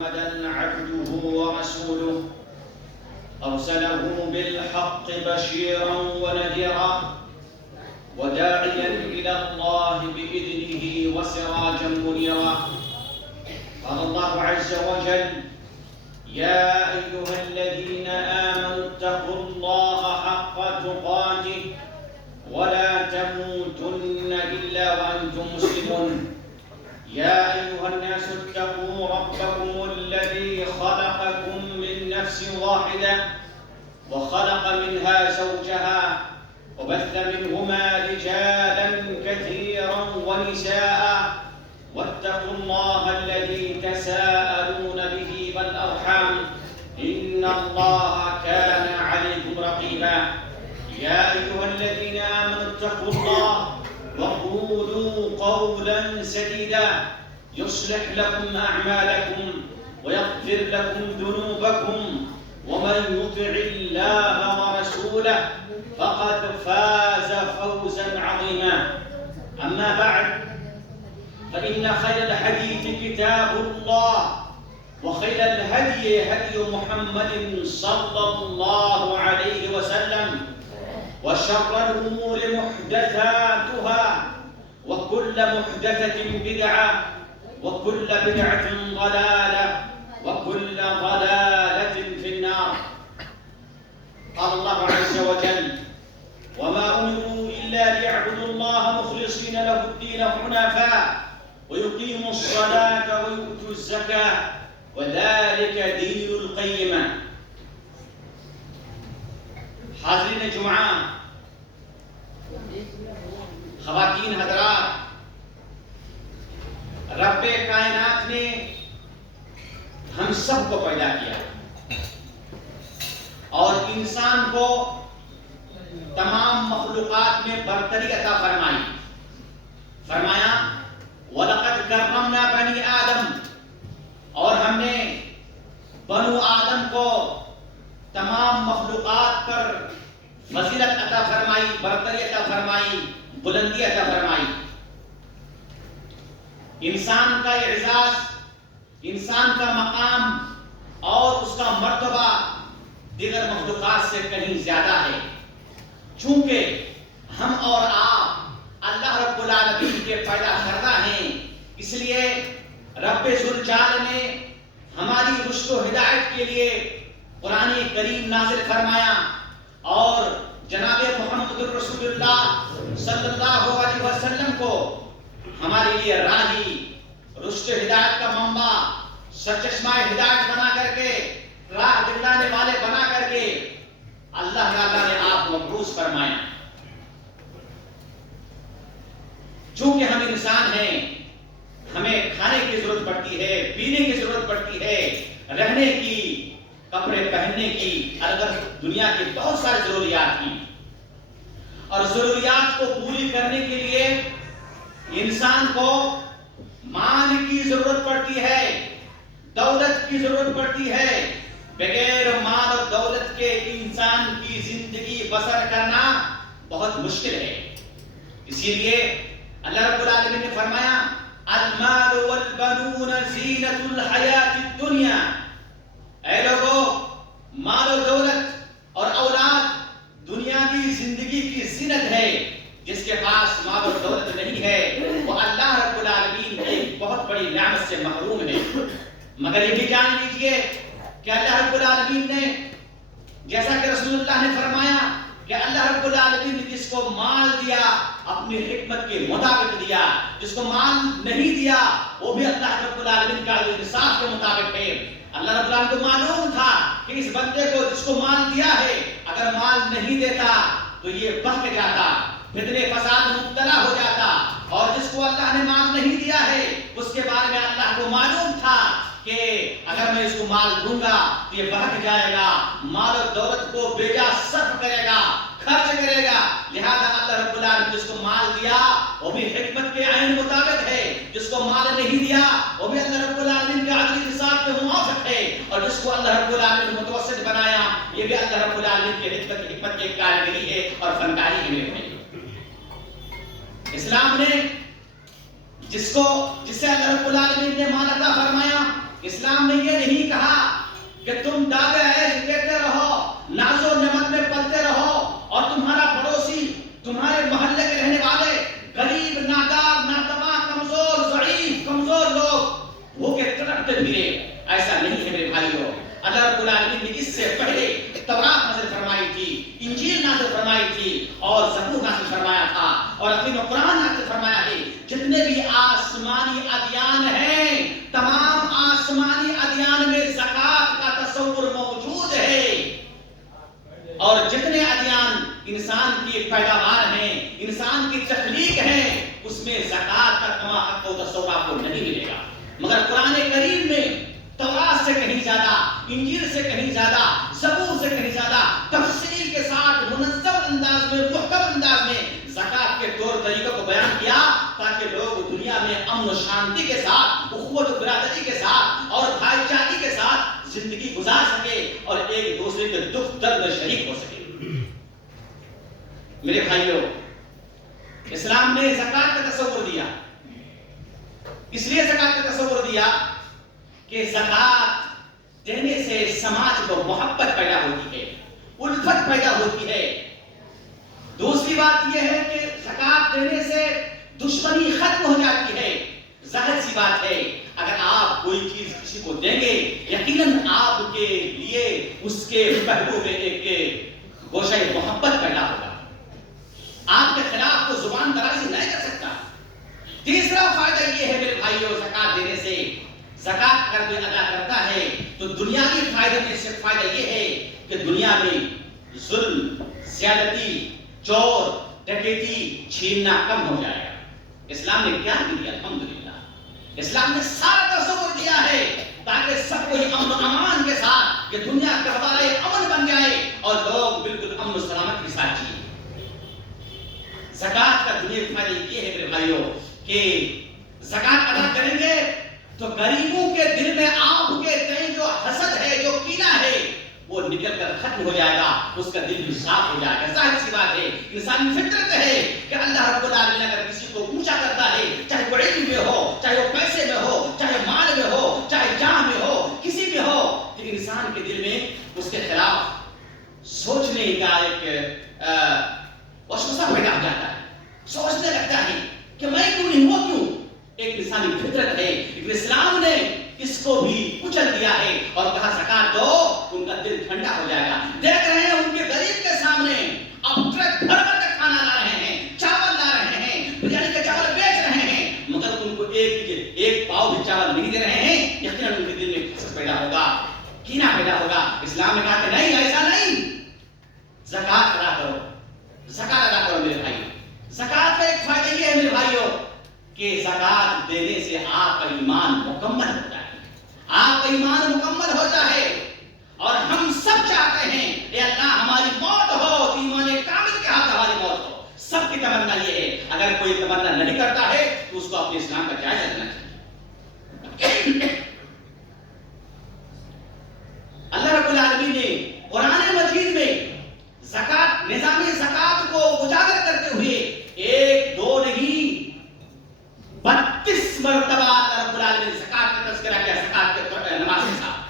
محمدًا عبده ورسوله أرسله بالحق بشيرا ونذيرا وداعيا إلى الله بإذنه وسراجا منيرا. قال الله عز وجل: يا أيها الذين آمنوا اتقوا الله حق تقاته ولا تموتن إلا وأنتم مسلمون. يا أيها الناس اتقوا ربكم الذي خلقكم من نفس واحدة وخلق منها زوجها وبث منهما رجالا كثيرا ونساء واتقوا الله الذي تساءلون به والأرحام إن الله كان عليكم رقيبا. يا أيها الذين آمنوا اتقوا الله وقولوا قولا سديدا يصلح لكم أعمالكم ويغفر لكم ذنوبكم ومن يطع الله ورسوله فقد فاز فوزا عظيما. أما بعد، فإن خير الحديث كتاب الله وخير الهدي هدي محمد صلى الله عليه وسلم وشر الأمور محدثاتها وكل محدثة بدعة وكل بدعة ضلالة وكل ضلالة في النار. قال الله عز وجل: وما أمروا إلا ليعبدوا الله مخلصين له الدين حنفاء ويقيموا الصلاة ويؤتوا الزكاة وذلك دين القيمة. حاضرین جمعہ، خواتین حضرات، رب کائنات نے ہم سب کو پیدا کیا اور انسان کو تمام مخلوقات میں برتری عطا فرمائی. فرمایا: وَلَقَدْ كَرَّمْنَا بَنِي آدَمَ، اور ہم نے بنو آدم کو تمام مخلوقات پر فضیلت عطا فرمائی، برتری عطا فرمائی، بلندی عطا فرمائی. انسان کا اعزاز، انسان کا مقام اور اس کا مرتبہ دیگر مخلوقات سے کہیں زیادہ ہے. چونکہ ہم اور آپ اللہ رب العالمین کے پیدا کردہ ہیں، اس لیے رب ذوالجلال نے ہماری رشد و ہدایت کے لیے قرآن کریم نازل فرمایا اور جناب محمد رسول اللہ صلی اللہ علیہ وسلم کو ہمارے لیے راہی، رشد ہدایت کا منبع، سرچشمہ ہدایت بنا کر کے، راہ دکھلانے والے بنا کر کے اللہ تعالیٰ نے آپ مبعوث فرمایا. چونکہ ہم انسان ہیں، ہمیں کھانے کی ضرورت پڑتی ہے، پینے کی ضرورت پڑتی ہے، رہنے کی، کپڑے پہننے کی، اگر دنیا کی بہت ساری ضروریات ہیں. اور ضروریات کو پوری کرنے کے لیے انسان کو مال کی ضرورت پڑتی ہے، دولت کی ضرورت پڑتی ہے. بغیر مال اور دولت کے انسان کی زندگی بسر کرنا بہت مشکل ہے. اسی لیے اللہ رب العالمین نے فرمایا: المال والبنون زینۃ الحیات الدنیا. اے لوگو، مال و دولت اور اولاد دنیاوی زندگی کی زینت ہے. جس کے پاس مال و دولت نہیں ہے وہ اللہ رب العالمین کی ایک بہت بڑی نعمت سے محروم ہے. مگر یہ بھی جان لیجئے کہ اللہ رب العالمین نے، جیسا کہ رسول اللہ نے فرمایا کہ اللہ رب العالمین نے جس کو مال دیا اپنی حکمت کے مطابق دیا، جس کو مال نہیں دیا وہ بھی اللہ رب العالمین کا انصاف کے مطابق ہے. اللہ رب العالمین کو معلوم تھا کہ اس بندے کو جس کو مال دیا ہے اگر مال نہیں دیتا تو یہ بہک جاتا، فتنے فساد میں مبتلا ہو جاتا. اور جس کو اللہ نے مال نہیں دیا ہے اس کے بارے میں اللہ کو معلوم تھا کہ اگر میں اس کو مال دوں گا تو یہ بہک جائے گا، مال و دولت کو بے جا صرف کرے گا، خرچ کرے گا. لہذا اللہ رب العالمین جس کو مال دیا وہ بھی حکمت کے عین مطابق ہے، جس کو مال نہیں دیا وہ بھی اللہ رب العالمین کے عدل انصاف پہ موافق ہے. اور جس کو اللہ رب العالمین نے متوسط بنایا یہ بھی اللہ رب العالمین کی حکمت کی کارگری ہے اور فنکاری ہے. اسلام نے جس سے اللہ رب العالمین نے مال عطا فرمایا اسلام نے یہ نہیں کہا کہ تم داغ عیش دیتے رہو، ناز و نعمت میں پلتے رہو اور تمہارا پڑوسی، تمہارے محلے کے رہنے والے غریب، نادار، ناتواں، کمزور، ضعیف، کمزور لوگ بھوکے تڑپتے پھرے. ایسا نہیں ہے میرے بھائیوں. اللہ رب العالمین نے اس سے پہلے تورات نازل فرمائی تھی، انجیل نازل فرمائی تھی اور زبور نازل فرمایا تھا اور اخیر میں قرآن نازل فرمایا ہے. جتنے بھی آسمانی ادیان ہیں، تمام آسمانی ادیان میں زکوٰۃ کا تصور موجود ہے. اور جتنے ادیان انسان کی پیداوار ہیں، انسان کی تخلیق ہے، اس میں زکوٰۃ کا کما حق و تصور آپ کو نہیں ملے گا. مگر قرآن کریم میں تورات سے کہیں زیادہ، انجیل سے کہیں زیادہ، زبور سے کہیں زیادہ تفصیل کے ساتھ منظم انداز میں، محکم انداز میں زکوٰۃ کے طور طریقوں کو بیان کیا تاکہ لوگ دنیا میں امن و شانتی کے ساتھ، اخوت و برادری کے ساتھ اور بھائی چارگی کے ساتھ زندگی گزار سکے اور ایک دوسرے کے دکھ درد میں شریک ہو سکے. میرے بھائیوں، اسلام نے زکوٰۃ کا تصور دیا. اس لیے زکوٰۃ کا تصور دیا کہ زکوٰۃ دینے سے سماج کو محبت پیدا ہوتی ہے، الفت پیدا ہوتی ہے. دوسری بات یہ ہے کہ زکوٰۃ دینے سے دشمنی ختم ہو جاتی ہے. ظاہر سی بات ہے اگر آپ کوئی چیز کسی کو دیں گے یقیناً آپ کے لیے اس کے پہلو میں ایک گوشہ محبت پیدا ہوگا. آپ کے خلاف کو زبان درازی نہیں کر سکتا. تیسرا فائدہ یہ ہے میرے بھائیوں، زکوٰۃ دینے سے، زکوٰۃ اگر کوئی ادا کرتا ہے تو دنیاوی فائدے میں سے فائدہ یہ ہے کہ دنیا میں ظلم، زیادتی، چور، ڈکیتی، چھیننا کم ہو جائے گا. اسلام نے کیا دیا؟ الحمدللہ اسلام نے سارا تصور دیا ہے تاکہ سب کوئی امن و امان کے ساتھ یہ دنیا کے حوالے امن بن جائے اور لوگ بالکل امن و سلامت کے ساتھ جیے. زکوٰۃ کا دنیاوی فائدہ یہ ہے میرے بھائیوں کہ زکوٰۃ ادا کریں گے تو غریبوں کے دل میں آپ کے تئیں جو حسد ہے، جو کینہ ہے، وہ نکل کر ختم ہو جائے گا، اس کا دل بھی صاف ہو جائے گا. ظاہر سی بات ہے، انسانی فطرت ہے کہ اللہ رب العالمین اگر کسی کو اونچا کرتا ہے، چاہے وہ علم میں ہو، چاہے وہ پیسے میں ہو، چاہے مال میں ہو، چاہے جاہ میں ہو، کسی میں ہو، تو انسان کے دل میں اس کے خلاف سوچنے کا ایک وسوسہ پیدا ہو جاتا ہے. سوچنے لگتا ہے کہ میں کیوں نہیں، وہ کیوں. ایک انسانی فطرت ہے، لیکن اسلام نے اس کو بھی کچل دیا ہے اور کہا زکوٰۃ دو، ان کا دل ٹھنڈا ہو جائے گا. دیکھ رہے ہیں ان کے غریب کے سامنے اب ٹرک بھر بھر کے کھانا لا رہے ہیں، چاول لا رہے ہیں، بریانی کے چاول بیچ رہے ہیں، مگر ان کو ایک پاؤ بھی چاول نہیں دے رہے ہیں. یقیناً ان کے دل میں حسد پیدا ہوگا، کینہ پیدا ہوگا. اسلام نے کہا کہ نہیں، ایسا نہیں، زکوٰۃ ادا کرو، زکوٰۃ ادا کرو میرے بھائی. زکوٰۃ کا ایک فائدہ یہ ہے میرے بھائیوں کہ زکوٰۃ دینے سے آپ کا ایمان مکمل ہوتا ہے. آپ کا ایمان مکمل ہوتا ہے اور ہم سب چاہتے ہیں اے اللہ ہماری موت ہو تو ایمان کامل کے ہاتھ ہماری موت ہو. سب کی تمنا یہ ہے. اگر کوئی تمنا نہیں کرتا ہے تو اس کو اپنے اسلام کا جائزہ لینا چاہیے. اللہ رب العالمین نے قرآن مجید میں زکوٰۃ، نظام زکوٰۃ کو اجاگر کرتے ہوئے ایک دو نہیں 32 مرتبہ رب العالمین نے زکوٰۃ کا تذکرہ کیا. زکوٰۃ کے نماز کے ساتھ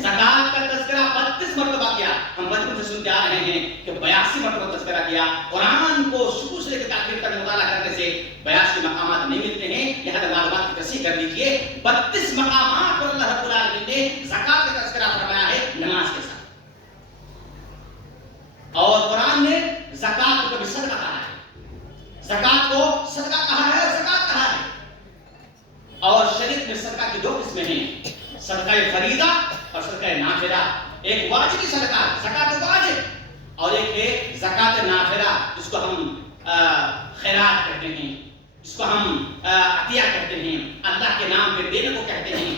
زکوٰۃ کا تذکرہ 32 مرتبہ کیا. ہم بچپن سے سنتے آ رہے ہیں کہ 82 مرتبہ تذکرہ کیا. قرآن کو شروع سے لے کے آخر تک مطالعہ کرنے سے 82 مقامات نہیں ملتے ہیں. یہاں معلومات کی تصحیح کر لیجیے. 32 مقامات پر اللہ رب العالمین نے زکوٰۃ کا تذکرہ فرمایا ہے نماز کے ساتھ. اور قرآن نے زکوٰۃ کو کبھی صدقہ کہا ہے، زکوٰۃ کو صدقہ کہا ہے اور زکوٰۃ کہا ہے. اور شریعت میں صدقہ کی 2 قسمیں ہیں، صدقہ فریضہ اور صدقہ نافلہ. ایک واجبی صدقہ زکوٰۃ واجب اور ایک ہے زکوٰۃ نافلہ جس کو ہم خیرات کہتے ہیں، جس کو ہم عطیہ کہتے ہیں، اللہ کے نام پہ دینے کو کہتے ہیں،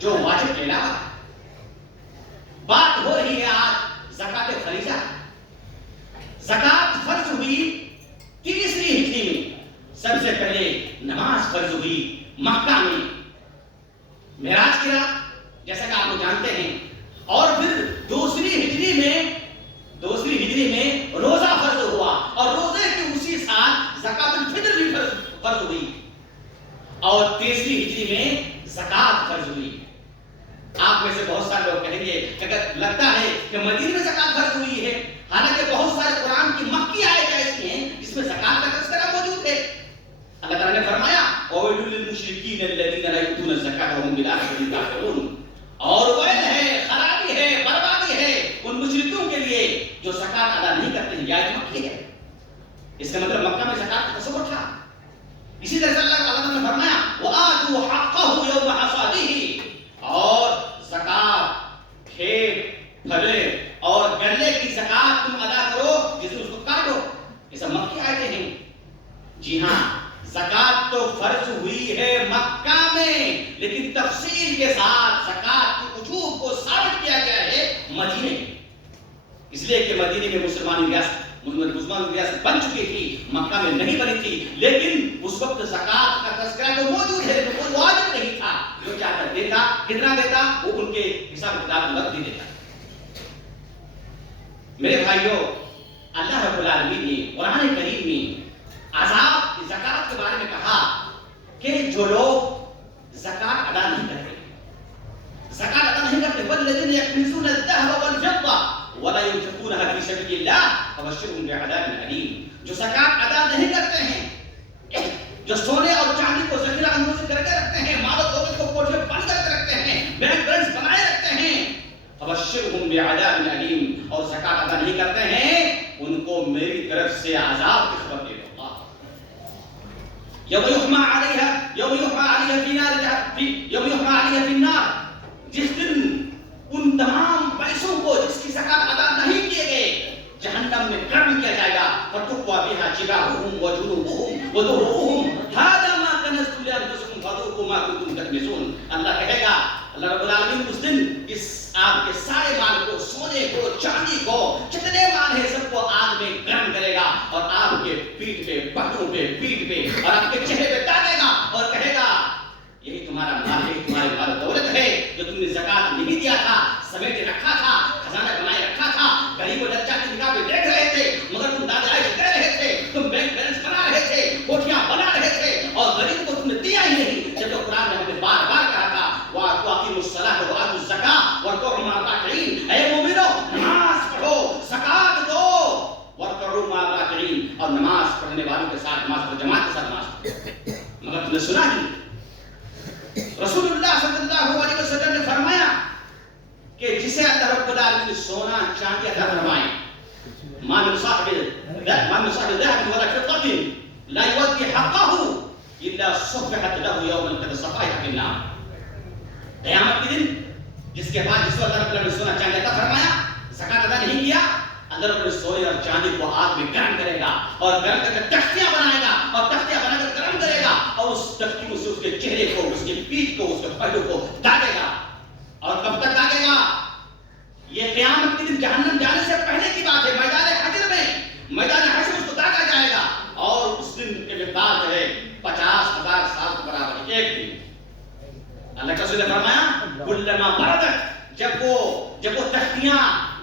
جو واجب کے علاوہ. بات ہو رہی ہے آج زکوٰۃ فریضہ. زکوٰۃ فرض ہوئی 30ویں ہجری میں. سب سے پہلے نماز فرض ہوئی مکہ میں معراج کی رات، جیسا کہ آپ لوگ جانتے ہیں. اور پھر دوسری ہجری میں روزہ فرض ہوا اور روزے کی اسی سال زکوٰۃ الفطر بھی فرض ہوئی. اور تیسری ہجری میں زکوٰۃ فرض ہوئی. میں سے بہت سارے لوگ کہیں گے کہ اگر لگتا ہے کہ مدینے میں زکات فرض ہوئی ہے، حالانکہ بہت سارے قرآن کی مکی آیت ایسی ہیں جس میں زکات کا تذکرہ موجود ہے۔ اللہ تعالیٰ نے فرمایا وَوَيْلٌ لِّلْمُشْرِكِينَ الَّذِينَ لَا يُؤْتُونَ الزَّكَاةَ وَهُمْ بِالْآخِرَةِ كَافِرُونَ، اور ویل ہے، خرابی ہے، بربادی ہے ان مشرکوں کے لیے جو زکات ادا نہیں کرتے ہیں۔ یہ آیت مکی ہے، اس کا مطلب مکہ میں زکات کا تصور تھا۔ اسی طرح سے اللہ تعالیٰ نے فرمایا وَآتُوا حَقَّهُ يَوْمَ حَصَادِهِ، اور زکات کھیت پھلے اور گلے کی زکات تم ادا کرو جس میں اس کو کاٹو۔ یہ سب مکی آیتیں ہیں۔ جی ہاں، زکات تو فرض ہوئی ہے مکہ میں، لیکن تفصیل کے ساتھ زکات کے وجوب کو ثابت کیا گیا ہے مدینے میں، اس لیے کہ مدینے میں مسلمان ریاست بن چکی تھی، مکہ میں نہیں بنی تھی، لیکن اس وقت زکات کا تذکرہ تو موجود ہے لیکن کوئی واجب نہیں تھا۔ جو چاہتا دیتا، کتنا دیتا وہ ان کے حساب کتاب لگ بھی دیتا۔ میرے بھائیوں، اللہ رب العالمین نے قرآن کریم میں عذاب کی زکات کے بارے میں کہا کہ جو لوگ زکات ادا نہیں کرتے، زکات ادا نہیں کرتے والذین یکنزون الذهب والفضة ولا ينفقونها في سبيل الله فبشرهم بعذاب أليم، جو زکات ادا نہیں کرتے ہیں، جو سونے اور چاندی کو ذخیرہ اندوزی کر کے رکھتے ہیں، مال و دولت کو کوٹھ میں بند کر کے رکھتے ہیں، بینک بیلنس بنائے رکھتے ہیں، فبشرهم بعذاب أليم، اور زکات ادا نہیں کرتے ہیں ان کو میری طرف سے عذاب کی خبر دے دو۔ یوم یحمى علیہا فی النار، جس دن ان تمام پیسوں کو جس کی زکات ادا نہیں کیے گئے جہنم میں گرم کیا جائے گا۔ فَتُقْوَى بِهَا جِبَاهُهُمْ وَجُنُوبُهُمْ وَظُهُورُهُمْ هَذَا مَا كَنَزْتُمْ لِأَنفُسِكُمْ فَذُوقُوا مَا كُنتُمْ تَكْنِزُونَ۔ اللہ کہے گا، اللہ رب العالمین اس دن اس آگ کے سارے مال کو، سونے کو، چاندی کو، جتنے مال ہیں سب کو آگ میں گرم کرے گا اور آگ کے پیٹھ پہ، پٹوں پہ، پیٹھ پہ اور آپ کے چہرے پہ ڈالے گا اور کہے گا یہی تمہارا مال ہے، تمہاری مال و دولت ہے جو تم نے زکات نہیں دیا تھا، سمیٹ رکھا تھا، خزانہ بنائے رکھا تھا، غریب و لچا کی نگاہ پہ دیکھ رہے تھے مگر تم داد عائش دے رہے تھے، تم بینک بیلنس بنا رہے تھے، کوٹھیاں بنا رہے تھے اور غریب کو تم نے دیا ہی نہیں۔ جب تو قرآن نے ہمیں بار بار کہا تھا وَأَقِیمُوا الصَّلَاةَ وَآتُوا الزَّکَاةَ وَارْکَعُوا مَعَ الرَّاکِعِینَ، اے مومنو نماز پڑھو، زکات دو، وَارْکَعُوا مَعَ الرَّاکِعِینَ، اور نماز پڑھنے والوں کے ساتھ نماز پڑھو، جماعت کے ساتھ نماز پڑھو۔ مگر تم نے سنا ہی رسول اللہ صلی اللہ علیہ وسلم نے فرمایا کہ جسے اللہ رب العالمین سونا چاندی عطا فرمائے، ما من صاحب ذهب ولا فضة لا يؤدي حقه الا صفحت له يوما كصفائح في النار، قیامت کے دن جس کے بعد جس کو اللہ رب العالمین نے سونا چاندی عطا فرمایا، زکات ادا نہیں کیا، اللہ رب العالمین سونے اور چاندی کو آگ میں گرم کرے گا اور گرم کر کے تختیاں بنائے گا اور تختیاں بنا کر گرم کرے گا اور اس تختیوں سے اس کے چہرے کو، اس کے پیٹھ کو، اس کے پہلو کو داغے گا۔ اور کب تک داغے گا؟ یہ قیامت کے دن جہنم جانے سے پہلے کی بات ہے، میدان حشر میں، میدان حشر اس کو داغا جائے گا اور اس دن کے مقدار جو ہے 50,000 سال کے برابر ایک دن۔ اللہ کا رسول نے فرمایا کلما بردت، جب وہ تختیاں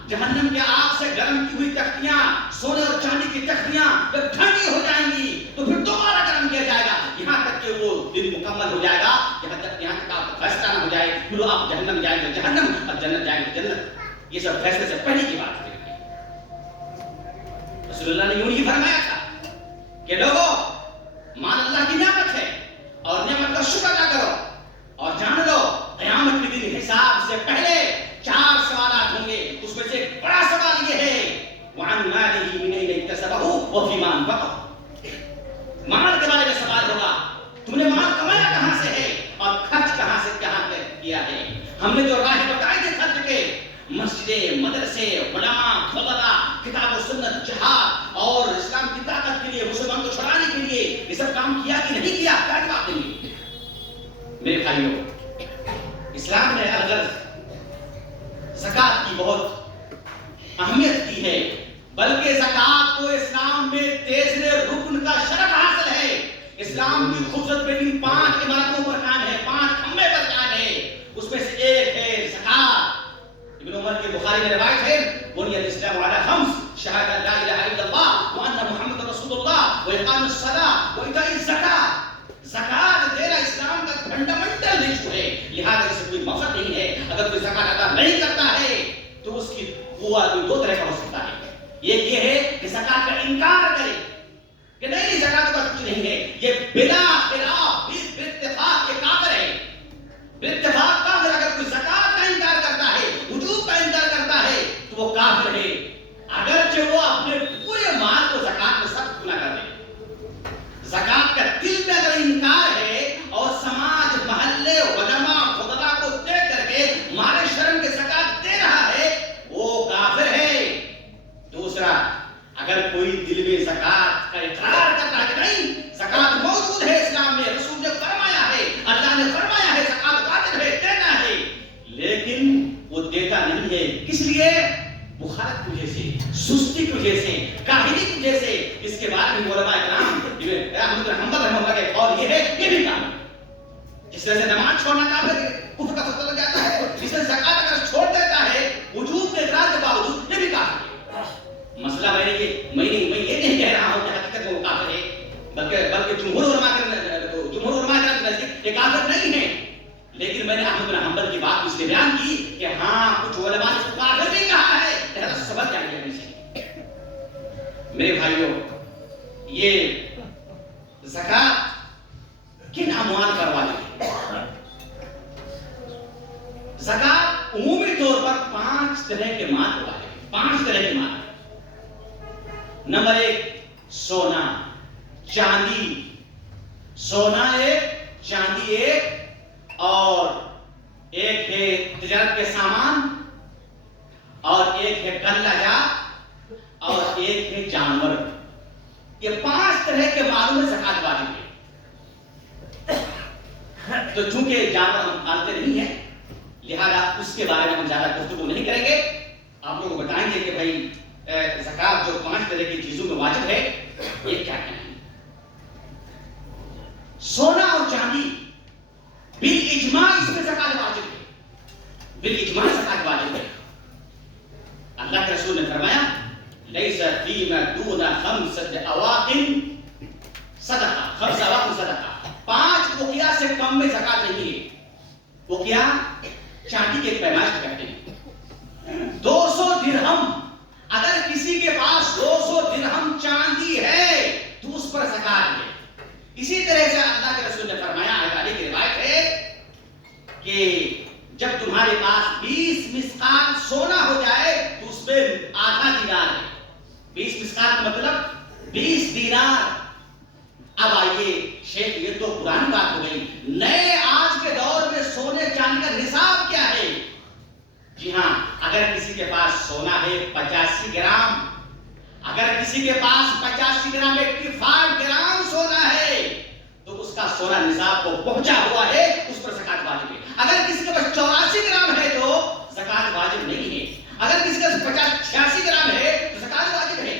جہنم کے آگ سے گرم کی ہوئی تختیاں، سونے اور چاندی کی تختیاں جب ٹھنڈی ہو جائیں گی تو پھر دوبارہ گرم کیا جائے گا یہاں تک کہ وہ دن مکمل ہو جائے گا، یہاں تک آپ کا فیصلہ نہ ہو جائے، پھر آپ جہنم جائیں گے جہنم اور جنت جائیں گے جنت۔ یہ سب فیصلے سے پہلے کی بات ہے۔ رسول اللہ نے یوں ہی فرمایا تھا کہ لوگوں، مال اللہ کی نعمت ہے اور نعمت کا شکر ادا کرو اور جان لو قیامت کے دن حساب سے پہلے 4 سوالات ہوں گے، اس میں سے ایک بڑا سوال یہ ہے وَعَنْ مَالِهِ مِنْ أَيْنَ اكْتَسَبَهُ وَفِيمَا أَنْفَقَهُ، مال کے بارے میں سوال ہوگا، تم نے مال کمایا کہاں سے ہے اور خرچ کہاں سے کہاں کیا ہے۔ ہم نے جو راہیں بتائی تھے خرچ کے، مسجدیں، مدرسے، علماء، فضلاء، کتاب و سنت، جہاد اور اسلام کی طاقت کے لیے، مسلمان کو چھڑانے کے لیے یہ سب کام کیا کہ نہیں کیا؟ کیا جواب دیں گے؟ میرے بھائیوں، اسلام نے الغرض زکات کی بہت اہمیت کی ہے، بلکہ زکات کو اسلام میں تیسرے رکن کا شرف حاصل ہے۔ اسلام کی خوبصورت بلڈنگ 5 عمارتوں پر قائم ہے، 5 کھمبے پر قائم ہے، اس میں سے ایک ہے زکات۔ ابن عمر کے بخاری میں روایت ہے بنی الاسلام علی 5 شہادت لا الہ الا اللہ وان محمد رسول اللہ واقام الصلاۃ وایتاء الزکات۔ زکات دینا اسلام کا فنڈامنٹل ایشو ہے، لہذا اس میں کوئی مفت نہیں ہے۔ اگر کوئی زکات ادا نہیں کرتا ہے تو اس کی وہ آدمی دو طرح کا ہو سکتا ہے. ایک یہ ہے کہ زکات کا انکار کرے کہ نہیں زکات کا کچھ نہیں ہے, یہ بلا خلاف بالاتفاق یہ کافر ہے. بالاتفاق کافر. اگر کوئی زکات کا انکار کرتا ہے, وجوب کا انکار کرتا ہے تو وہ کافر ہے, اگرچہ وہ اپنے پورے مال کو زکات میں سب گنا کر دے. زکات کا دل میں اگر انکار ہے اور سماج محلے علماء خطبہ کو دیکھ کر کے مال شرم کے زکات دے رہا ہے وہ کافر ہے. دوسرا, اگر کوئی دل میں زکات کا اقرار کرتا ہے کہ نہیں زکات موجود ہے اسلام میں, رسول نے فرمایا ہے, اللہ نے فرمایا ہے زکات واجب ہے, دینا ہے, لیکن وہ دیتا نہیں ہے. کس لیے؟ بخارت کی وجہ سے, سستی کی وجہ سے, کاہلی کی وجہ سے. اس کے بعد بھی علماء کرام احمد بن حنبل رحمہ اللہ کے قول یہ ہے یہ بھی کام ہے. جس طرح سے نماز چھوڑنا کافر ہے, کفر کا فتویٰ لگ جاتا ہے, جس طرح زکات اگر چھوڑ دیتا ہے وجوب کے اقرار کے باوجود یہ بھی کافر ہے. مسئلہ میں یہ نہیں کہہ رہا ہوں کہ حقیقت میں وہ کافر ہے, بلکہ جمہور علماء کے نزدیک یہ کافر نہیں ہے. لیکن میں نے احمد بن حنبل کی بات اس لیے بیان کی کہ ہاں کچھ علماء نے اس کو کافر بھی کہا ہے, لہذا سبق جان کے پیچھے. میرے بھائیوں, یہ زکات کن اموال پر واجب ہے؟ زکات عمومی طور پر 5 طرح کے مال پر واجب ہے. 5 طرح کے مال. نمبر 1, سونا چاندی. سونا ایک, چاندی ایک, اور ایک ہے تجارت کے سامان, اور ایک ہے غلہ جات, اور ایک ہے جانور. یہ 5 طرح کے مالوں میں زکات واجب ہے. تو چونکہ جانور ہم پالتے نہیں ہیں لہذا اس کے بارے میں ہم زیادہ گفتگو نہیں کریں گے. آپ لوگوں کو بتائیں گے کہ بھائی زکات جو 5 طرح کی چیزوں میں واجب ہے یہ کیا کیا ہے. سونا اور چاندی بالاجماع اس میں زکات واجب ہے, بالاجماع زکات واجب ہے. اللہ کے رسول نے فرمایا لیس فیما دون 5 اواق صدقہ. 5 اواق صدقہ, 5 وقیہ سے کم میں زکات نہیں ہے. وقیہ چاندی کے ایک پیمائش کہتے ہیں. 200 درہم, اگر کسی کے پاس 200 درہم چاندی ہے تو اس پر زکات ہے. اسی طرح سے اللہ کے رسول نے فرمایا, علی کی روایت ہے کہ جب تمہارے پاس 20 مسقال سونا ہو جائے تو اس میں آدھا دینار ہے. 20 مسقال کا مطلب 20 دینار. اب آئیے شیخ یہ تو پرانی بات ہو گئی, نئے آج کے دور میں سونے چاندی کا نصاب کیا ہے؟ جی ہاں, اگر کسی کے پاس سونا ہے 85 گرام, اگر کسی کے پاس 85 گرام 85 گرام سونا ہے تو اس کا سونا نصاب کو پہنچا ہوا ہے, اس پر زکات واجب ہے. اگر کسی کے پاس 84 گرام ہے تو زکات واجب نہیں ہے. اگر کسی کے پاس 86 گرام ہے تو زکات واجب ہے.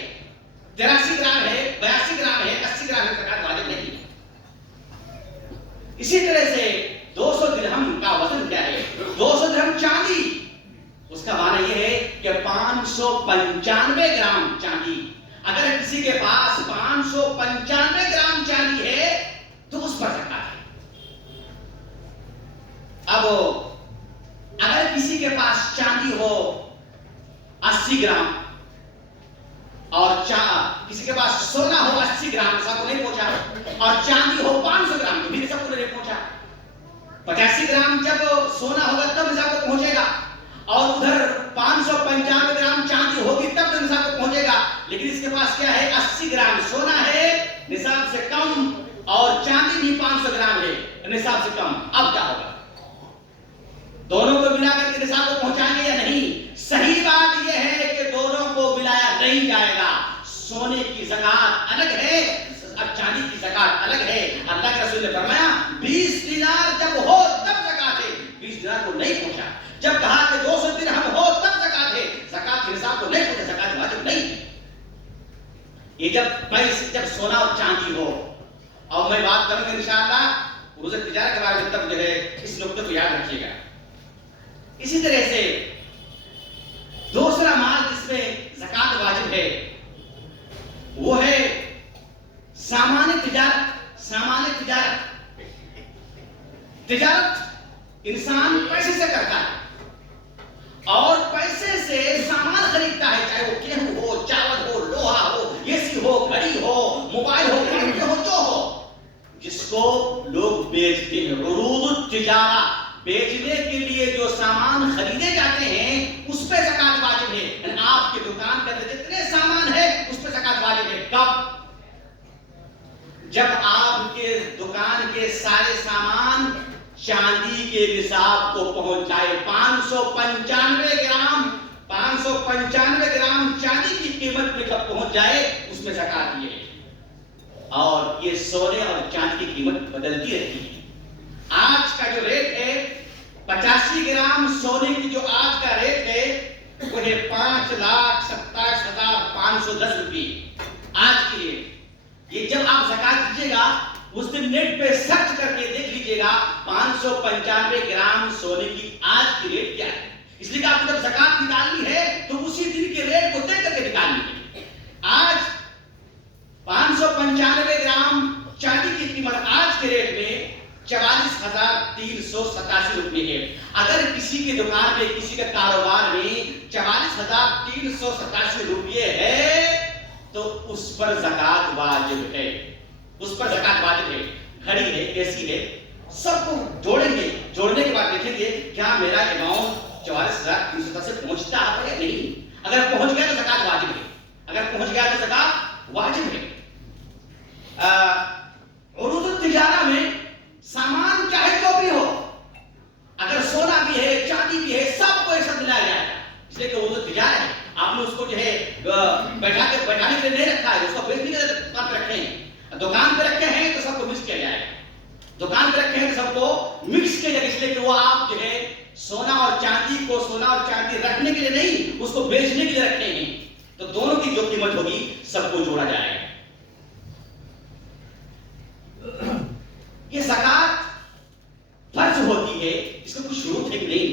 83 گرام ہے, 82 گرام ہے, 80 گرام ہے, زکات واجب نہیں ہے. اسی طرح سے 200 درہم کا وزن کیا ہے؟ 200 درہم چاندی, اس کا معنی یہ ہے کہ 595 گرام چاندی. اگر کسی کے پاس 595 گرام چاندی ہے تو اس پر زکات ہے. اب اگر کسی کے پاس چاندی ہو 80 گرام اور کسی کے پاس سونا ہو 80 گرام, سب کو نہیں پہنچا, اور چاندی ہو 500 گرام تو بھی سب کو نہیں پہنچا. 85 گرام جب سونا ہوگا تب نصاب کو پہنچے گا, اور ادھر 595 گرام چاندی ہوگی تب تو نصاب کو پہنچے گا. لیکن اس کے پاس کیا ہے, 80 گرام سونا ہے نصاب سے کم, اور چاندی بھی 500 گرام ہے نصاب سے کم. اب کیا ہوگا؟ دونوں کو ملا کر کے نصاب کو پہنچائیں گے یا نہیں؟ صحیح بات یہ ہے کہ دونوں کو ملایا نہیں جائے گا. سونے کی زکات الگ ہے, چاندی کی زکات الگ ہے. اللہ کے رسول نے فرمایا 20 دینار جب ہو تب زکات ہے. 20 دینار کو نہیں پہنچا. جب کہا کہ 200 درہم ہو تب زکات ہے, زکات کے نصاب کو نہیں پہنچا, زکات واجب نہیں ہے. یہ جب سونا اور چاندی ہو, اور میں بات کروں گا انشاءاللہ روز تجارت کے بارے میں, تب جو ہے اس نقطے کو یاد رکھیے گا. اسی طرح سے دوسرا مال جس میں زکات واجب ہے وہ ہے سامان تجارت. سامان تجارت انسان پیسے سے کرتا ہے. کو لوگ بیچتے ہیں. عروض التجارہ, بیچنے کے لیے جو سامان خریدے جاتے ہیں اس پہ زکات واجب ہے. یعنی آپ کی دکان کے اندر جتنے سامان ہے اس پہ زکات واجب ہے. کب؟ جب آپ کے دکان کے سارے سامان چاندی کے نصاب کو پہنچ جائے. 595 گرام چاندی کی قیمت میں جب پہنچ جائے اس میں زکات یہ ہے. اور یہ سونے اور چاندی کی قیمت بدلتی رہتی ہے. آج کا جو ریٹ ہے 85 گرام سونے کی جو آج کا ریٹ ہے وہ ہے 5,27,510 روپے آج کی ریٹ. یہ جب آپ زکات دیجیے گا اس دن نیٹ پہ سرچ کر کے دیکھ لیجیے گا 595 گرام سونے کی آج کی ریٹ کیا ہے. اس لیے کہ آپ کو جب زکات نکالنی ہے تو اسی دن کے ریٹ کو دیکھ کر کے نکالنی ہے. آج 595 گرام چاندی کی قیمت آج کے ریٹ میں 44,387 روپے ہے. اگر کسی کی دکان میں کسی کے کاروبار میں 44,387 روپے ہے تو اس پر زکات واجب ہے. اس پر زکات واجب ہے. گھڑی ہے, اے سی ہے, سب کو جوڑیں گے. جوڑنے کے بعد دیکھیں گے کیا میرا اماؤنٹ 44,387 سے پہنچتا ہے یا نہیں. اگر پہنچ گیا تو زکات واجب ہے. اگر پہنچ گیا تو زکات واجب ہے. عروض التجارہ میں سامان چاہے جو بھی ہو, اگر سونا بھی ہے, چاندی بھی ہے, سب کو ایک ساتھ ملایا جائے گا. اس لیے کہ عروض التجارہ ہے. آپ نے اس کو جو ہے بیٹھانے کے لیے نہیں رکھا ہے, اس کو بیچنے کے لیے دکان پہ رکھے ہیں. دکان پہ رکھے ہیں تو سب کو مکس کیا جائے گا. دکان پہ رکھے ہیں تو سب کو مکس کیا جائے گا. اس لیے کہ وہ آپ جو ہے سونا اور چاندی رکھنے کے لیے نہیں, اس کو بیچنے کے لیے رکھے ہیں. تو دونوں کی جو قیمت ہوگی سب کو جوڑا جائے گا. یہ زکات فرض ہوتی ہے, اس کو کچھ شروط ہے کہ نہیں.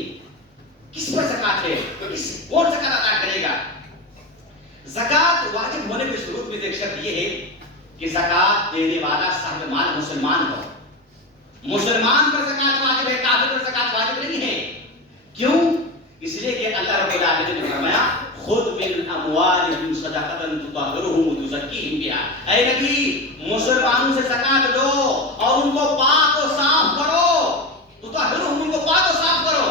کس پر زکات ہے, کون زکات ادا کرے گا. زکات واجب ہونے کی شروط میں ایک شرط یہ ہے کہ زکات دینے والا صاحب مال مسلمان ہو. مسلمان پر زکات واجب ہے, کافر پر زکات واجب نہیں ہے. کیوں؟ اس لیے کہ اللہ رب العالمین نے فرمایا خود من اموالہم صدقۃ تطہرہم وتزکیہم بہا. اے نبی, مسلمانوں سے زکات لو اور ان کو پاک و صاف کرو. تطہرہم, ان کو پاک و صاف کرو.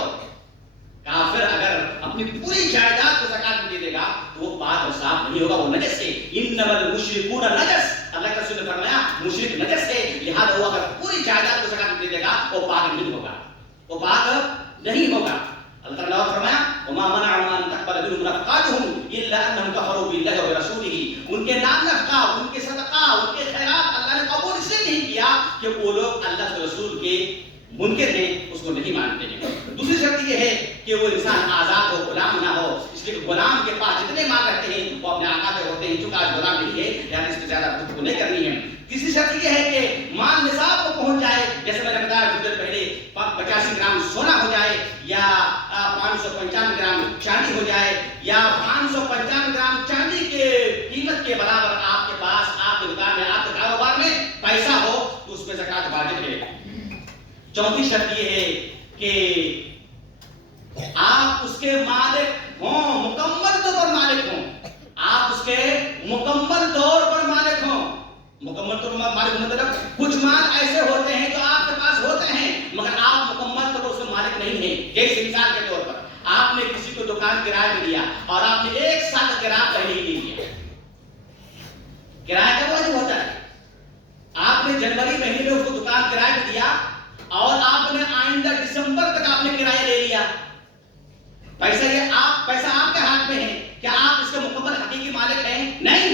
کافر اگر اپنی پوری جائیداد کو زکات میں دے دے گا تو وہ پاک و صاف نہیں ہوگا, وہ نجس ہے. انما المشرکون نجس, اللہ کے رسول نے فرمایا مشرک نجس ہے. لہذا وہ اگر پوری جائیداد کو زکات میں دے دے گا وہ پاک نہیں ہوگا, وہ پاک نہیں ہوگا. اللہ تعالیٰ نے فرمایا وما منعهم ان تقبل منهم نفقاتهم الا انهم كفروا بالله ورسوله. ان کے نام نفقہ, ان کے صدقہ, ان کے خیرات اللہ نے قبول اس لیے نہیں کیا کہ وہ لوگ اللہ کے رسول کے منکر ہیں, اس کو نہیں مانتے ہیں. دوسری شرط یہ ہے کہ وہ انسان آزاد ہو, غلام نہ ہو. اس لیے کہ غلام کے پاس جتنے مال رہتے ہیں وہ اپنے آقا پہ ہوتے ہیں, چونکہ آج غلام نہیں ہے یعنی اس سے زیادہ گفتگو نہیں کرنی ہے. تیسری شرط یہ ہے کہ مال نصاب کو پہنچ جائے, جیسے میں نے بتایا کچھ دیر پہلے 85 گرام سونا ہو جائے یا 595 گرام چاندی ہو جائے یا 595 گرام چاندی کے قیمت کے برابر آپ کے پاس, آپ کی دکان میں, آپ کے کاروبار میں پیسہ ہو تو اس پہ زکات واجب ہے. چوتھی شرط یہ ہے کہ آپ اس کے مالک ہوں, مکمل طور پر مالک ہوں. آپ اس کے مکمل طور پر مالک ہوں. مکمل طور پر مالک مطلب کچھ مال ایسے ہوتے ہیں جو آپ کے پاس ہوتے ہیں مگر آپ مکمل طور پر اس کے مالک نہیں ہیں. جیسے مثال کے طور پر آپ نے کسی کو دکان کرایہ پہ دیا اور آپ نے 1 سال کا کرایہ پہلے ہی نہیں دیا. کرایہ کب واجب ہوتا ہے؟ آپ نے جنوری مہینے میں اس کو دکان کرایہ پہ دیا اور آپ نے آئندہ دسمبر تک آپ نے کرایہ لے لیا. پیسہ آپ کے ہاتھ میں ہے. کیا آپ اس کے مکمل حقیقی مالک ہیں؟ نہیں.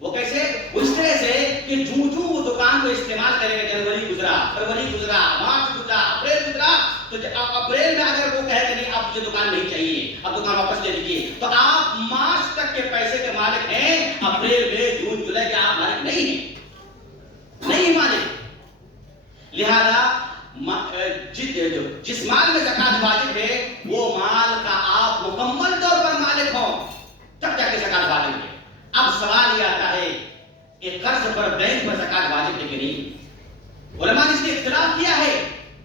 وہ کیسے؟ اس طرح سے کہ جو وہ دکان کو استعمال کرے گا, جنوری گزرا, فروری گزرا, مارچ گزرا, اپریل گزرا, تو اپریل میں اگر وہ کہے کہ نہیں اب مجھے دکان نہیں چاہیے, اب دکان واپس لے لیجیے, تو آپ مارچ تک کے پیسے کے مالک ہیں. اپریل میں, جون, جولائی کے آپ مالک نہیں ہیں, نہیں مالک. لہذا جس مال میں زکات واجب ہے وہ مال کا آپ مکمل طور پر مالک ہوں تب جا کے زکات واجب ہے. اب سوال یہ آتا ہے کہ قرض پر, بینک پر زکات واجب ہے کہ نہیں. علماء نے اس میں اختلاف کیا ہے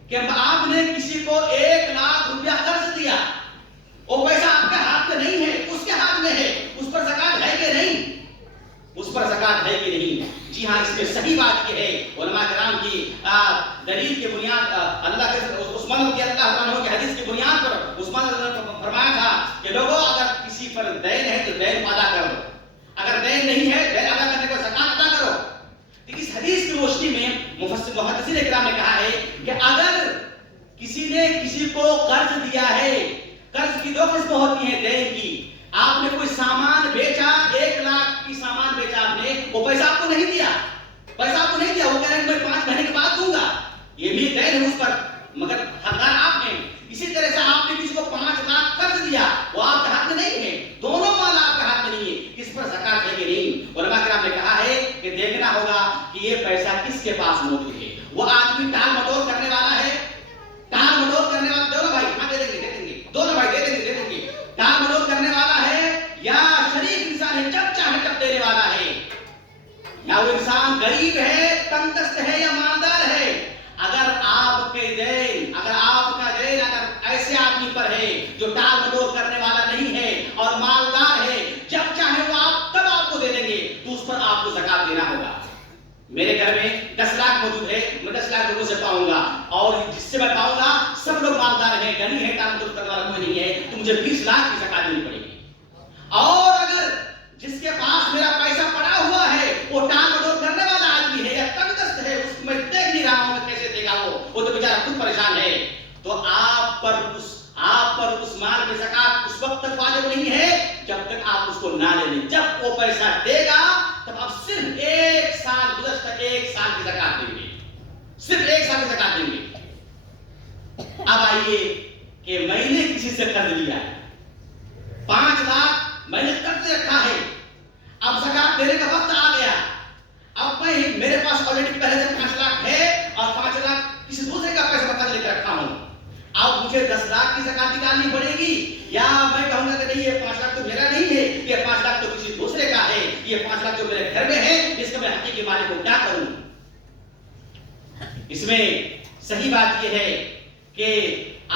کہ آپ نے کسی کو 1 لاکھ روپیہ قرض دیا, وہ پیسہ آپ کے ہاتھ میں نہیں ہے, اس کے ہاتھ میں ہے, اس پر زکات ہے کہ نہیں, اس پر زکات ہے کہ نہیں. جی ہاں, اس میں صحیح بات یہ ہے, علماء کرام کی قسم ہوتی ہیں دین کی. آپ نے کوئی سامان بیچا, 1 لاکھ کی سامان بیچا آپ نے, وہ پیسہ آپ کو نہیں دیا, پیسہ آپ کو نہیں دیا, وہ کہہ رہے ہیں میں 5 مہینے کے بعد دوں گا, یہ بھی دین ہے اس پر, مگر حقدار آپ ہیں. اسی طرح سے آپ نے کسی کو 5 لاکھ قرض دیا, وہ آپ کے ہاتھ میں نہیں ہے, دونوں مال آپ کے ہاتھ میں نہیں ہے, اس پر زکات ہے کہ نہیں؟ علماء کرام نے کہا ہے کہ دیکھنا ہوگا کہ یہ پیسہ کس کے پاس موجود ہے. وہ آدمی ٹال مٹول کرنے والا ہے, ٹال مٹول کرنے والا, دونوں بھائی ہاں دے دیں گے, دونوں بھائی دے دیں گے, ٹال مٹول کرنے والا ہے, یا شریف انسان ہے, جب چاہے تب دینے والا ہے, یا وہ انسان غریب ہے, تندرست ہے, یا مالدار ہے. اگر آپ کے دین, اگر آپ کا دین اگر ایسے آدمی پر ہے جو ٹال مٹول کرنے والا نہیں ہے اور مالدار ہے, جب چاہے وہ آپ تب آپ کو دے دیں گے, تو اس پر آپ کو زکات دینا ہوگا. میرے گھر میں 10 لاکھ موجود ہے, میں 10 لاکھ لوگوں سے پاؤں گا, اور جس سے میں پاؤں گا سب لوگ مالدار ہیں, غنی ہے, ٹال مٹول کرنے والا کوئی نہیں ہے, تو مجھے 20 لاکھ کی زکات دینی پڑے گی. اور اگر جس کے پاس میرا پیسہ پڑا ہوا ہے وہ ٹال مٹول کرنے والا آدمی ہے یا تندرست ہے, اس میں دیکھ نہیں رہا ہوں کیسے دے گا, وہ تو بیچارہ خود پریشان ہے, تو آپ پر اس مال میں زکات اس وقت تک واجب نہیں ہے جب تک آپ اس کو نہ لے لیں. جب وہ پیسہ دے گا تب آپ صرف 1 سال, گزشتہ 1 سال کی زکات دیں گے, صرف 1 سال کی زکات دیں گے. اب آئیے کہ میں نے کسی سے قرض لیا ہے, 5 لاکھ میں نے قرض رکھا ہے, اب زکات دینے کا وقت آ گیا, اب میرے پاس آلریڈی پہلے سے 5 لاکھ ہے اور 5 لاکھ کسی دوسرے کا پیسہ قرض لے کے رکھا ہوں, اب مجھے 10 لاکھ کی زکات نکالنی پڑے گی, یا میں کہوں گا کہ نہیں یہ 5 لاکھ تو میرا نہیں ہے, یہ 5 لاکھ تو کسی دوسرے کا ہے, یہ 5 لاکھ جو میرے گھر میں ہے اس کا میں حقیقی مالک کو کیا کروں؟ اس میں صحیح بات یہ ہے کہ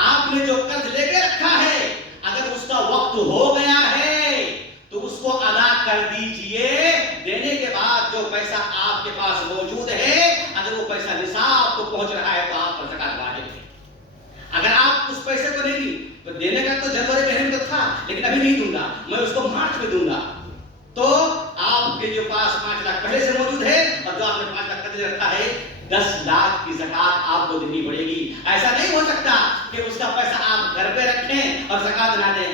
آپ نے جو قرض لے کے رکھا ہے اگر اس کا وقت ہو گیا ہے تو اس کو ادا کر دیجئے. دینے کے بعد جو پیسہ آپ کے پاس موجود ہے, اگر وہ پیسہ نصاب کو پہنچ رہا ہے تو آپ پر زکات واجب ہے. اگر آپ اس پیسے کو نہیں دی تو دینے کا تو جنوری مہینے میں تو تھا, لیکن ابھی نہیں دوں گا, میں اس کو مارچ میں دوں گا, تو آپ کے جو پاس 5 لاکھ پہلے سے موجود ہے اور جو آپ نے 5 لاکھ قرض رکھا ہے, 10 لاکھ کی زکات آپ کو دینی پڑے گی. ایسا نہیں ہو سکتا کہ اس کا پیسہ آپ گھر پہ رکھیں اور زکات نہ دیں,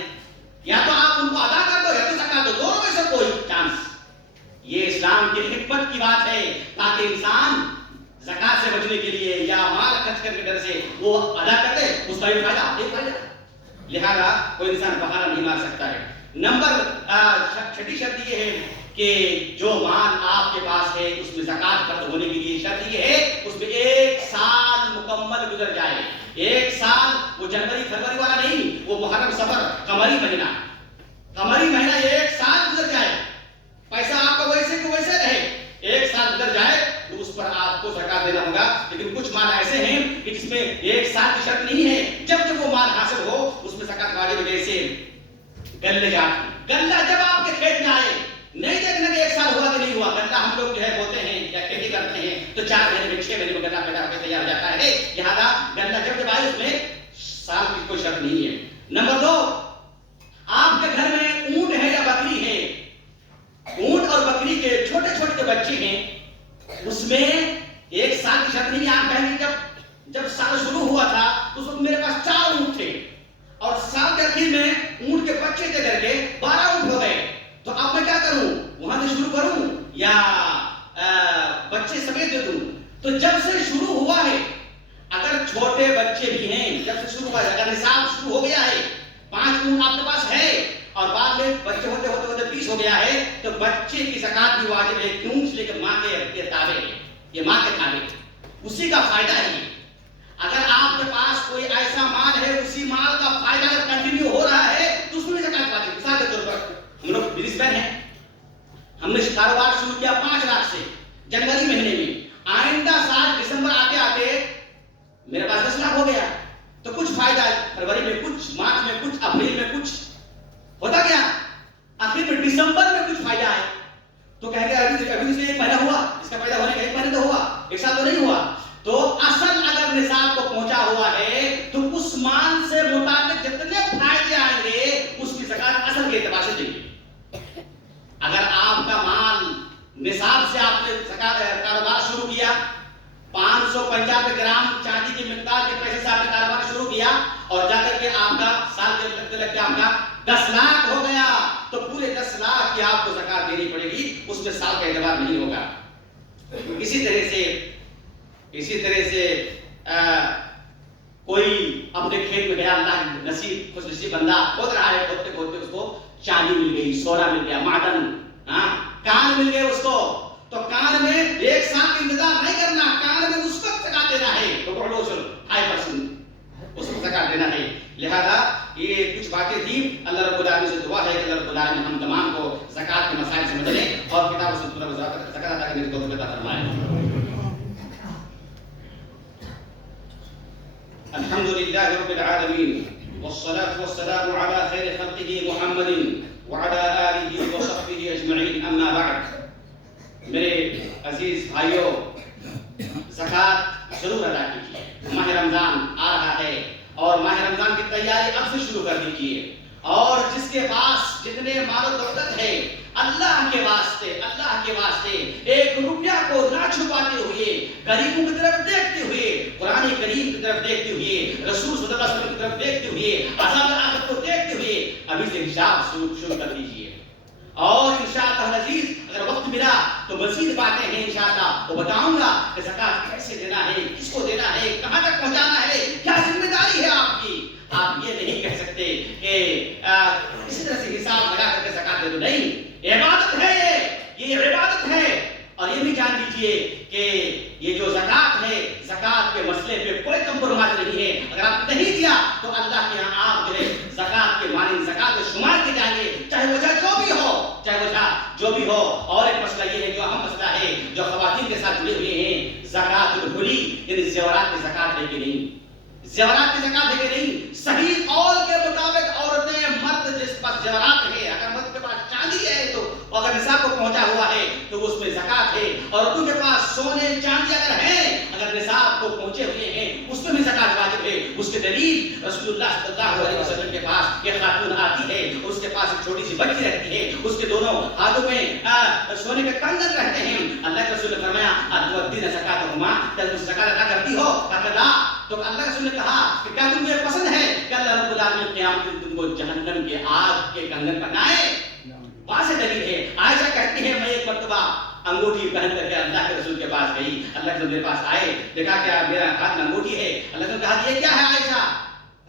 یا تو آپ ان کو ادا کر دو یا تو زکات دو, دونوں میں سے کوئی چانس. یہ اسلام کی حکمت کی بات ہے تاکہ انسان زکات سے بچنے کے لیے یا مال خرچ کرنے کے ڈر سے وہ ادا کر دے, اس کا بھی فائدہ, لہذا کوئی انسان بہانہ نہیں مار سکتا ہے. نمبر 6 شرط یہ ہے کہ جو مال آپ کے پاس ہے اس میں زکات فرض ہونے کے لیے شرط یہ ہے اس میں 1 سال مکمل گزر جائے. 1 سال, وہ جنوری فروری والا نہیں, وہ محرم صفر قمری مہینہ, قمری مہینہ 1 سال گزر جائے, پیسہ آپ کا ویسے کو ویسے رہے, 1 سال گزر جائے تو اس پر آپ کو زکات دینا ہوگا. لیکن کچھ مال ایسے ہیں کہ جس میں 1 سال کی شرط نہیں ہے, جب وہ مال حاصل ہو اس میں زکات واجب ہے. جیسے گلے جات, گلہ جب آپ کے کھیت میں آئے, نہیں دیکھنا کہ 1 سال ہوا کہ نہیں ہوا, گلہ ہم لوگ جو ہے بوتے ہیں یا کھیتی کرتے ہیں تو 4 مہینے میں 6 مہینے میں گلہ پیدا ہو کے تیار ہو جاتا ہے, لہذا گلہ جب آئے اس میں سال کی کوئی شرط نہیں ہے. نمبر 2, آپ کے گھر میں اونٹ ہے یا بکری ہے, اونٹ اور بکری کے چھوٹے چھوٹے جو بچے ہیں اس میں 1 سال کی شرط نہیں ہے. آپ کہیں گے جب سال شروع ہوا تھا اس وقت میرے پاس 4 اونٹ تھے اور سال کے اخیر میں اونٹ کے بچے دے کر کے 12 اونٹ ہو گئے, تو اب میں کیا کروں, وہاں سے شروع کروں یا بچے سمیت دے دوں؟ تو جب سے شروع ہوا ہے, اگر چھوٹے بچے بھی ہیں, جب سے شروع ہوا ہے, اگر نصاب شروع ہو گیا ہے, 5 اونٹ آپ کے پاس ہے اور بعد میں بچے ہوتے ہوتے ہوتے 20 ہو گیا ہے, تو بچے کی زکات بھی واجب ہے. کیوں؟ اس لیے کہ ماں کے تابع ہے, یہ ماں کے تابع ہے, اسی کا فائدہ ہے. اگر آپ کے پاس کوئی ایسا مال ہے, اسی مال کا فائدہ اگر کنٹینیو ہو رہا ہے تو اس میں زکات واجب ہے. مثال کے طور پر ہم لوگ بزنس مین ہیں, ہم نے کاروبار شروع کیا 5 لاکھ سے جنوری مہینے میں, آئندہ سال دسمبر آتے آتے میرے پاس 10 لاکھ ہو گیا, تو کچھ فائدہ فروری میں, کچھ مارچ میں, کچھ اپریل میں, کچھ ہوتا گیا, آخر میں دسمبر میں کچھ فائدہ ہے, تو کہیں گے ابھی سے 1 مہینہ ہوا, اس کا فائدہ ہونے کا 1 مہینہ تو ہوا, 1 سال تو نہیں ہوا. تو اصل اگر نصاب کو پہنچا ہوا ہے تو اس مال سے متعلق جتنے فائدے آئیں گے اس کی زکات اصل کے اعتبار سے دیں گے. اگر آپ کا مال نصاب سے آپ نے زکات کاروبار شروع کیا, 595 گرام چاندی کی مقدار کے پیسے سے آپ نے کاروبار شروع کیا اور جا کر کے آپ کا سال کے کرنے لگ گیا آپ کا 10 لاکھ ہو گیا تو پورے 10 لاکھ کی آپ کو زکات دینی پڑے گی، اس میں سال کا اعتبار نہیں ہوگا۔ اسی طرح سے کوئی اپنے کھیت میں گیا، اللہ خوش نصیب بندہ کھود رہا ہے، کھودتے کھودتے اس کو چاندی مل گئی، سونا مل گیا، معدن، کان مل گئے اس کو، تو کان میں 1 سال کا انتظار نہیں کرنا، کان میں اس وقت زکات دینا ہے، تو 5% اس کو زکات دینا ہے۔ لہذا یہ کچھ باتیں تھیں، اللہ رب العالمین سے دعا ہے کہ اللہ رب العالمین ہم تمام کو زکات کے مسائل سمجھ لیں اور کتاب و سنت پر زکات ادا کرنے کی توفیق عطا فرمائے۔ الحمد للہ رب العالمین والصلاة والسلام على خیر خلقہ محمد وعلى آلہ وصحبہ اجمعین، اما بعد۔ میرے عزیز بھائیوں، زکات ضرور ادا کیجیے، ماہ رمضان آ رہا ہے اور ماہ رمضان کی تیاری اب سے شروع کر دیجیے، اور جس کے پاس جتنے مال و دولت ہے، اللہ کے واسطے 1 روپیہ کو نہ چھپاتے ہوئے، غریبوں کی طرف دیکھتے ہوئے، قرآن کریم کی طرف دیکھتے ہوئے، رسول صلی اللہ علیہ وسلم کی طرف دیکھتے ہوئے، عذاب آخرت کو دیکھتے ہوئے ابھی سے حساب شروع کر دیجیے۔ اور انشاءاللہ العزیز اگر وقت ملا تو مزید باتیں ہیں انشاءاللہ وہ بتاؤں گا کہ زکات کیسے دینا ہے، کس کو دینا ہے، کہاں تک پہنچانا ہے، کیا ذمہ داری ہے آپ کی۔ آپ یہ نہیں کہہ سکتے کہ اسی طرح سے حساب لگا کر کے زکات دے دو، نہیں، عبادت ہے، یہ عبادت ہے۔ اور یہ بھی جان لیجئے کہ یہ جو زکات ہے، زکات کے مسئلے پہ کوئی کمپرومائز نہیں ہے۔ اگر آپ نہیں دیا تو اللہ کے یہاں آپ جو ہے زکات کے مانند زکات میں شمار کیے جائیں گے، چاہے وجہ جو بھی ہو۔ اور ایک مسئلہ یہ ہے، جو اہم مسئلہ ہے، جو خواتین کے ساتھ جڑے ہوئے ہیں، زکات الحلی، یعنی زیورات کی زکات ہے کہ نہیں، زیورات کی زکات ہے کہ نہیں۔ صحیح قول کے مطابق عورتیں، مرد جس پاس زیورات ہے، اگر مرد کے پاس چاندی ہے تو اگر نصاب کو پہنچا ہوا ہے تو اس میں زکات ہے، اور عورتوں کے پاس سونے چاندی اگر ہیں، اگر نصاب کو پہنچے ہوئے ہیں، اس میں بھی زکات واجب ہے۔ اس کے دلیل رسول اللہ صلی اللہ علیہ وسلم کے پاس ایک خاتون آتی ہے، اس کے پاس ایک چھوٹی سی بچی رہتی ہے، اس کے دونوں ہاتھوں میں سونے کے کنگن رہتے ہیں۔ اللہ کے رسول نے فرمایا اتؤدین زکاتہما، کیا تم زکات ادا کرتی ہو؟ کہا لا۔ تو اللہ کے رسول نے کہا کہ کیا تم کو یہ پسند ہے کہ اللہ رب العالمین قیامت کے دن تم کو جہنم کے آگ کے کنگن پہنائے؟ واضح دلیل ہے۔ عائشہ کہتی ہے میں ایک مرتبہ انگوٹھی پہن کر کے اللہ کے رسول کے پاس گئی، اللہ کے رسول میرے پاس آئے، دیکھا کہ میرا ہاتھ میں انگوٹھی ہے۔ اللہ نے کہا یہ کیا ہے عائشہ؟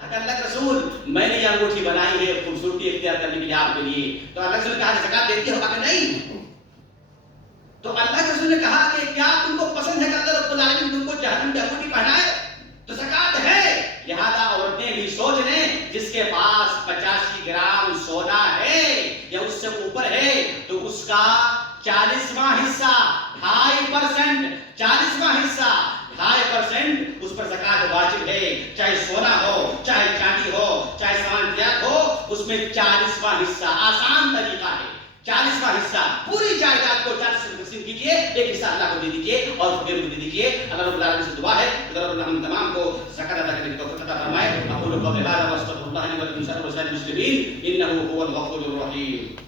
کہا اللہ کے رسول میں نے یہ انگوٹھی بنائی ہے خوبصورتی اختیار کرنے کے لیے آپ کے لیے۔ تو اللہ کے رسول نے کہا زکات دیتی ہو؟ کہا نہیں۔ تو اللہ کے رسول نے کہا کہ کیا تم کو پسند ہے کہ اللہ رب العالمین تم کو جہنم کی انگوٹھی پہنائے؟ تو زکات ہے۔ لہذا عورتیں بھی سوچ لیں، جس کے پاس 85 گرام سونا ہے یا اس سے اوپر ہے تو اس کا 40واں حصہ 2.5%، 40واں حصہ 2.5% اس پر زکات واجب ہے، چاہے سونا ہو، چاہے چاندی ہو، چاہے سامان زیادہ ہو، اس میں 40واں حصہ آسان طریقہ ہے۔ 40واں حصہ پوری جائیداد کو 40 سے تقسیم کیجئے، ایک حصہ اللہ کو دے دیجئے اور فقیروں کو دے دیجئے۔ اللہ رب العالمین سے دعا ہے کہ اللہ رب العالمین تمام کو زکات ادا کرنے کی توفیق عطا فرمائے۔ اقول قولی ھذا واستغفر اللہ لی ولکم ولسائر المسلمین انہ هو الغفور الرحیم۔